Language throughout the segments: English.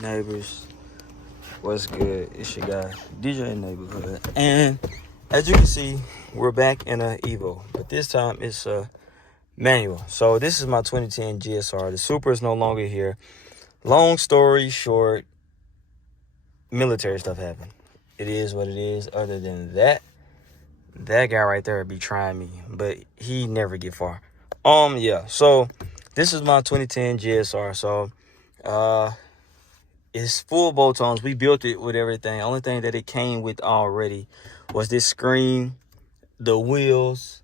Neighbors, what's good? It's your guy, DJ Neighborhood. And as you can see, we're back in a Evo, but this time it's a manual. So this is my 2010 GSR. The Supra is no longer here. Long story short, military stuff happened. It is what it is. Other than that, that guy right there be trying me, but he never get far. Yeah. So this is my 2010 GSR. So, it's full bolt-ons. We built it with everything. Only thing that it came with already was this screen, the wheels,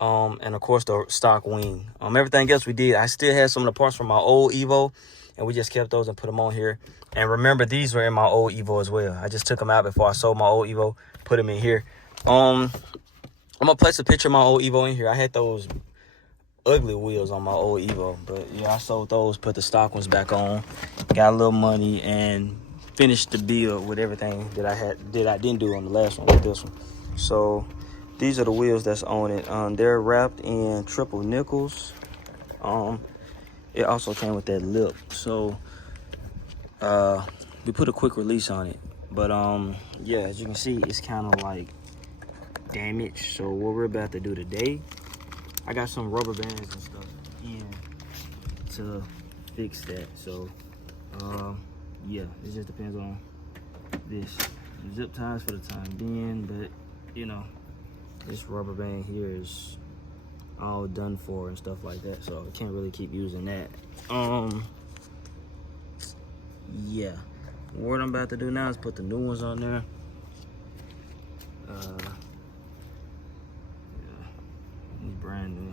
and of course the stock wing. Everything else we did. I still had some of the parts from my old Evo, and we just kept those and put them on here. And remember, these were in my old Evo as well. I just took them out before I sold my old Evo, put them in here. I'm gonna place a picture of my old Evo in here. I had those ugly wheels on my old Evo, but yeah, I sold those, put the stock ones back on, got a little money, and finished the build with everything that I didn't do on the last one with this one. So these are the wheels that's on it. They're wrapped in triple nickels. It also came with that lip, so we put a quick release on it. But yeah, as you can see, it's kind of like damaged. So what we're about to do today, I got some rubber bands and stuff in to fix that. So yeah, it just depends on this. Zip ties for the time being, but you know, this rubber band here is all done for and stuff like that, so I can't really keep using that. Yeah, what I'm about to do now is put the new ones on there. Brand new.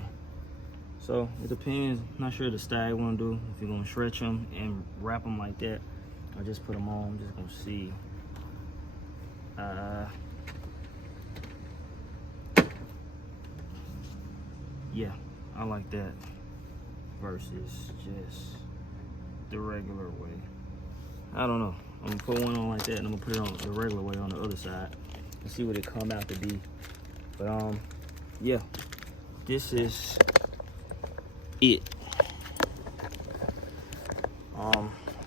So it depends. Not sure the style you want to do. If you're gonna stretch them and wrap them like that, I just put them on. I'm just gonna see. Yeah, I like that versus just the regular way. I don't know. I'm gonna put one on like that, and I'm gonna put it on the regular way on the other side and see what it come out to be. But yeah. This is it.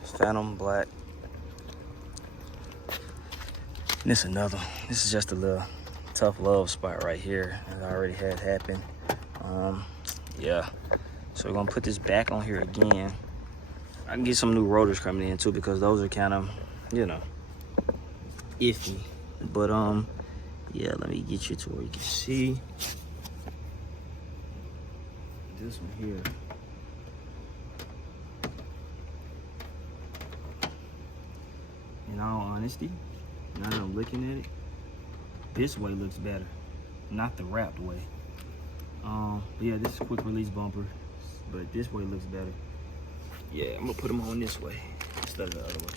Phantom black. And this another. This is just a little tough love spot right here, as I already had happen. Yeah. So we're gonna put this back on here again. I can get some new rotors coming in too, because those are kind of, you know, iffy. But yeah, let me get you to where you can see. This one here. In all honesty, now that I'm looking at it, this way looks better, not the wrapped way. But yeah, this is a quick release bumper, but this way looks better. Yeah, I'm gonna put them on this way instead of the other way.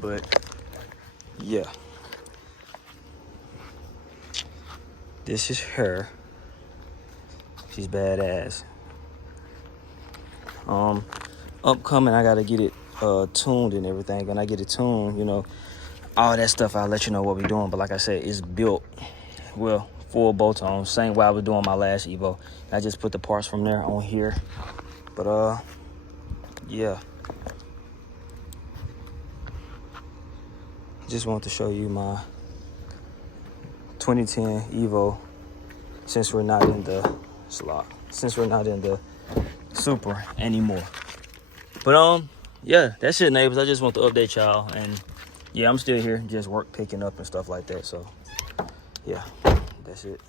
But yeah, this is her. She's badass. Upcoming, I gotta get it tuned and everything. When I get it tuned, you know, all that stuff, I'll let you know what we're doing. But like I said, it's built, well, full bolt-on, same way I was doing my last Evo. I just put the parts from there on here. But yeah, just want to show you my 2010 Evo, since we're not in the Supra anymore. But yeah, that's it, neighbors. I just want to update y'all, and yeah, I'm still here, just work picking up and stuff like that. So yeah, that's it.